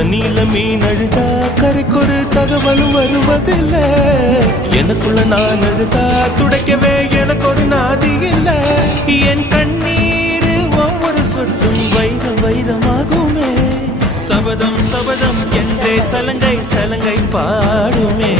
தண்ணியில மீன் அழுதா கரைக்கொரு தகவலும் வருவதில்லை. எனக்குள்ள நான் அழுதா துடைக்கவே எனக்கு ஒரு நாதி இல்லை. என் கண்ணீர் ஒவ்வொரு சொட்டும் வைரம் வைரமாகுமே. சபதம் சபதம் என்றே சலங்கை சலங்கை பாடுமே.